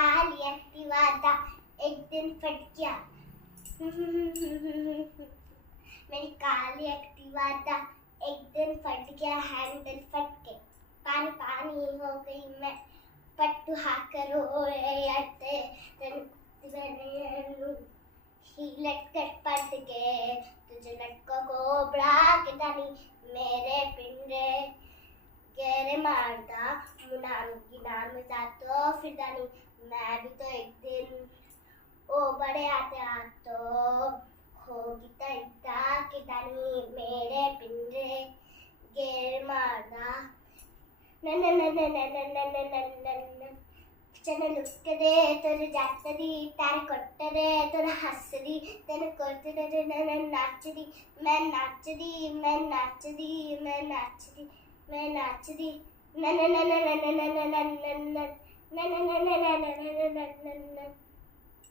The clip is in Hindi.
काली एक्टिवा था एक दिन फट गया। मेरी काली एक्टिवा था एक दिन फट गया, हैंडल फट के पानी पानी हो गई मैं। पट्टू हाकर लटकट पट के तुझे लटको को बड़ा के दानी मेरे पिंडे गेरे मारदा मुनाम की नाम जातो फिर दानी मैं भी तो एक दिन ओ बड़े आते आतो होगी तैता के दानी मेरे पिंडे गेरे मारदा नन नन नन नन नन नन चने लुक्कदे तोर जातदी तारे कोट्टदे तोर हसदी तने कोट्टदे नन नाचदी मैं नाचदी मैं नाचदी मैं नाचदी मैं नाचदी नन नन नन नन नन नन नन नन नन नन नन नन नन